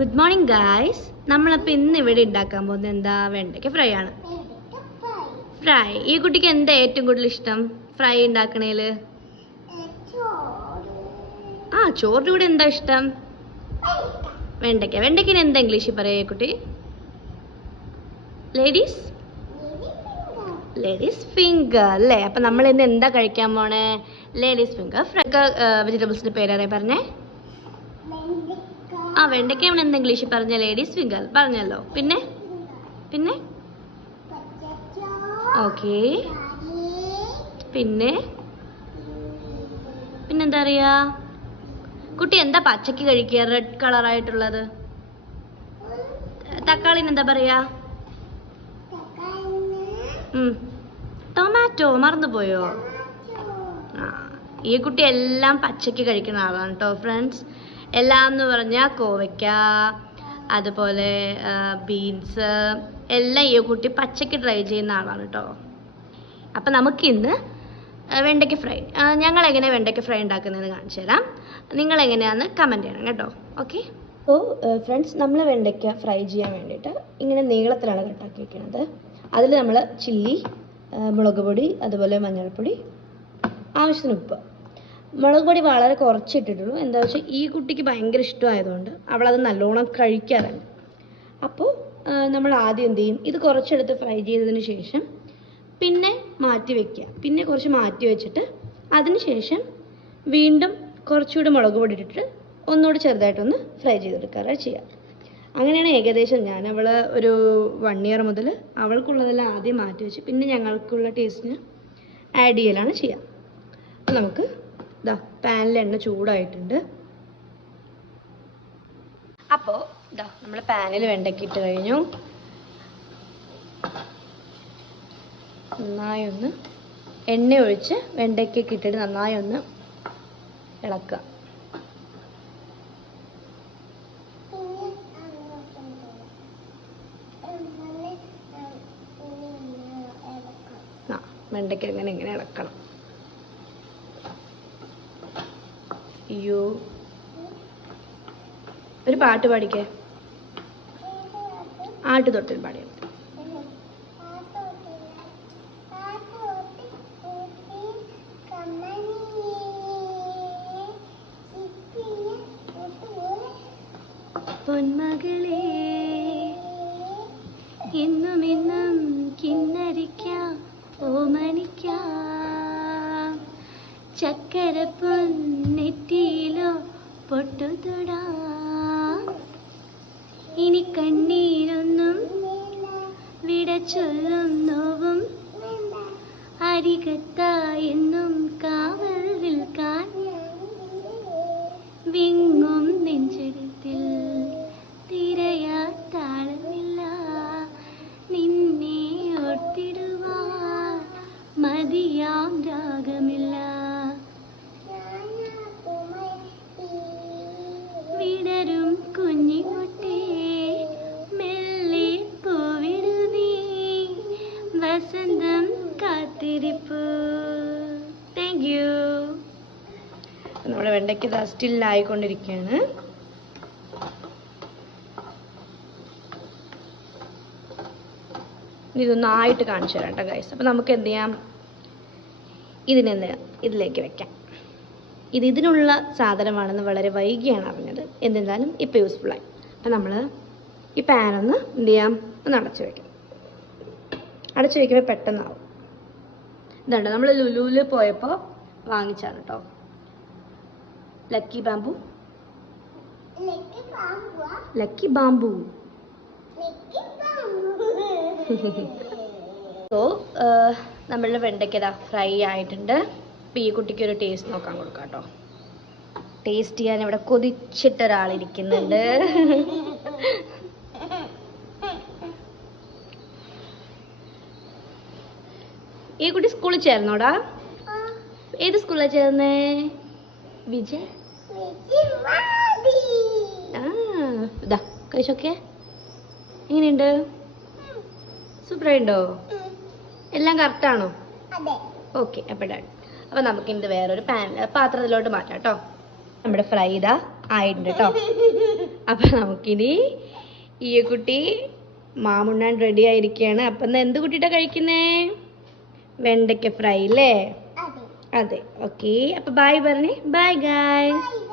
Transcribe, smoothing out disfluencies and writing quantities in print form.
Good morning guys. നമ്മളപ്പോൾ ഇന്ന് ഇവിടെ ഉണ്ടാക്കാൻ പോകുന്നത് എന്താ? വെണ്ടയ്ക്ക ഫ്രൈ ആണ്. ഫ്രൈ. ഈ കുട്ടിക്ക് എന്താ ഏറ്റവും കൂടുതൽ ഇഷ്ടം ഫ്രൈ ഉണ്ടാക്കണേല്? ചോറിൻ്റെ കൂടെ എന്താ ഇഷ്ടം? വെണ്ടയ്ക്ക. വെണ്ടയ്ക്കിന് എന്താ ഇംഗ്ലീഷിൽ പറയാ കുട്ടി? ലേഡീസ് ഫിംഗർ അല്ലേ? അപ്പം നമ്മൾ ഇന്ന് എന്താ കഴിക്കാൻ പോണേ? Ladies finger fry. വെജിറ്റബിൾസിന്റെ പേരറിയാൻ പറഞ്ഞേ. വെണ്ടയ്ക്ക നമ്മൾ എന്താ ഇംഗ്ലീഷിൽ പറഞ്ഞ? ലേഡീസ് ഫിംഗർ പറഞ്ഞല്ലോ. പിന്നെ ഓക്കെ. പിന്നെന്താ അറിയാ? കുട്ടി എന്താ പച്ചക്ക് കഴിക്കുക? റെഡ് കളറായിട്ടുള്ളത് തക്കാളിന് എന്താ പറയാ? ടൊമാറ്റോ. മറന്നുപോയോ? ഈ കുട്ടി എല്ലാം പച്ചക്ക് കഴിക്കുന്ന ആളാണ് കേട്ടോ ഫ്രണ്ട്സ്. എല്ലാം എന്ന് പറഞ്ഞാൽ കോവയ്ക്ക, അതുപോലെ ബീൻസ് എല്ലാം ഈ കുട്ടി പച്ചക്ക് ട്രൈ ചെയ്യുന്ന ആളാണ് കേട്ടോ. അപ്പം നമുക്കിന്ന് വെണ്ടയ്ക്ക ഫ്രൈ, ഞങ്ങൾ എങ്ങനെയാണ് വെണ്ടയ്ക്ക ഫ്രൈ ഉണ്ടാക്കുന്നതെന്ന് കാണിച്ചു തരാം. നിങ്ങളെങ്ങനെയാണെന്ന് കമൻറ്റ് ചെയ്യണം കേട്ടോ. ഓക്കെ. ഫ്രണ്ട്സ്, നമ്മൾ വെണ്ടയ്ക്ക ഫ്രൈ ചെയ്യാൻ വേണ്ടിയിട്ട് ഇങ്ങനെ നീളത്തിലാണ് കട്ടാക്കി വെക്കുന്നത്. അതിൽ നമ്മൾ ചില്ലി, മുളക് പൊടി, അതുപോലെ മഞ്ഞൾപ്പൊടി, ആവശ്യത്തിന് ഉപ്പ്. മുളക് പൊടി വളരെ കുറച്ചിട്ടിട്ടുള്ളൂ. എന്താ വെച്ചാൽ ഈ കുട്ടിക്ക് ഭയങ്കര ഇഷ്ടമായതുകൊണ്ട് അവളത് നല്ലോണം കഴിക്കാറുണ്ട്. അപ്പോൾ നമ്മൾ ആദ്യം എന്ത് ചെയ്യും? ഇത് കുറച്ചെടുത്ത് ഫ്രൈ ചെയ്തതിന് ശേഷം പിന്നെ മാറ്റി വയ്ക്കുക. പിന്നെ കുറച്ച് മാറ്റി വെച്ചിട്ട് അതിന് ശേഷം വീണ്ടും കുറച്ചുകൂടി മുളക് പൊടി ഇട്ടിട്ട് ഒന്നുകൂടി ചെറുതായിട്ടൊന്ന് ഫ്രൈ ചെയ്തെടുക്കാറ് ചെയ്യാം. അങ്ങനെയാണ് ഏകദേശം ഞാൻ അവൾ ഒരു 1 ഇയർ മുതൽ അവൾക്കുള്ളതെല്ലാം ആദ്യം മാറ്റി വെച്ച് പിന്നെ ഞങ്ങൾക്കുള്ള ടേസ്റ്റിന് ആഡ് ചെയ്യലാണ് ചെയ്യുക. അപ്പോൾ നമുക്ക് പാനിൽ എണ്ണ ചൂടായിട്ടുണ്ട്. അപ്പോൾ നമ്മൾ പാനിൽ വെണ്ടയ്ക്ക ഇട്ട് കഴിഞ്ഞു. നന്നായി ഒന്ന് എണ്ണ ഒഴിച്ച് വെണ്ടയ്ക്കൊക്കെ ഇട്ടിട്ട് നന്നായി ഒന്ന് ഇളക്കുക. വെണ്ടയ്ക്ക ഇങ്ങനെ ഇളക്കണം. അയ്യോ, ഒരു പാട്ട് പാടിക്കേ. ആട്ടുതൊട്ടിൽ പാടിയ പൊന്മകളെ എന്നും എന്നും കിന്നരിക്കാം ഓമനിക്കാം ചക്കര പൊന്നെറ്റിയിലോ പൊട്ടുതൊടാം ഇനി കണ്ണീരൊന്നും വിട ചൊല്ലും നോവും അരികത്തായെന്നും കാവൽ നിൽക്കാൻ വിങ്ങും നെഞ്ചെടുത്തിൽ തിരയാത്താളമില്ല നിന്നെ ഓർത്തിടുവാൻ മതിയാം രാഗമില്ല വിടരും കുഞ്ഞിമുട്ടേ മെല്ലെ പൂവിടു നീ വസന്തം കാത്തിരിപ്പു. Thank you. നമ്മുടെ വെണ്ടയ്ക്ക് സ്റ്റില്ലായിക്കൊണ്ടിരിക്കുകയാണ്. ഇതൊന്നായിട്ട് കാണിച്ചു തരാം കേട്ടോ ഗൈസ്. അപ്പം നമുക്ക് എന്ത് ചെയ്യാം? ഇതിലേക്ക് വെക്കാം. ഇതിനുള്ള സാധനമാണെന്ന് വളരെ വൈകിയാണ് അറിഞ്ഞത്. എന്നിരുന്നാലും ഇപ്പോൾ യൂസ്ഫുള്ളായി. അപ്പം നമ്മൾ ഈ പാനൊന്ന് എന്ത് ചെയ്യാം? ഒന്ന് അടച്ചു വയ്ക്കാം. അടച്ചു വയ്ക്കുമ്പോൾ പെട്ടെന്നാവും. ഇതുണ്ട്, നമ്മൾ ലുലുവിൽ പോയപ്പോൾ വാങ്ങിച്ചാണ് കേട്ടോ. Lucky bamboo. നമ്മളുടെ വെണ്ടയ്ക്ക ഫ്രൈ ആയിട്ടുണ്ട്. അപ്പോൾ ഈ കുട്ടിക്ക് ഒരു ടേസ്റ്റ് നോക്കാൻ കൊടുക്കാം കേട്ടോ. ടേസ്റ്റ് ചെയ്യാൻ ഇവിടെ കൊതിച്ചിട്ട ഒരാളിരിക്കുന്നുണ്ട്. ഈ കുട്ടി സ്കൂളിൽ ചേർന്നോടാ? ഏത് സ്കൂളിലാണ് ചേർന്നേ? വിജയ്. കഴിച്ചോക്കെ എങ്ങനെയുണ്ട്? സൂപ്പറായിട്ടുണ്ടോ? എല്ലാം കറക്റ്റാണോ? ഓക്കെ. അപ്പോൾ നമുക്ക് ഇത് വേറൊരു പാത്രത്തിലോട്ട് മാറ്റാം കേട്ടോ. നമ്മുടെ ഫ്രൈ ആയിട്ടുണ്ട് കേട്ടോ. അപ്പം നമുക്കിനി ഈ കുട്ടി മാമുണ്ണാൻ റെഡി ആയിരിക്കുകയാണ്. അപ്പം എന്നാ എന്ത് കുട്ടിയിട്ടാ കഴിക്കുന്നേ? വെണ്ടയ്ക്ക ഫ്രൈ അല്ലേ? അതെ. ഓക്കെ, അപ്പം ബൈ പറഞ്ഞേ. Bye guys.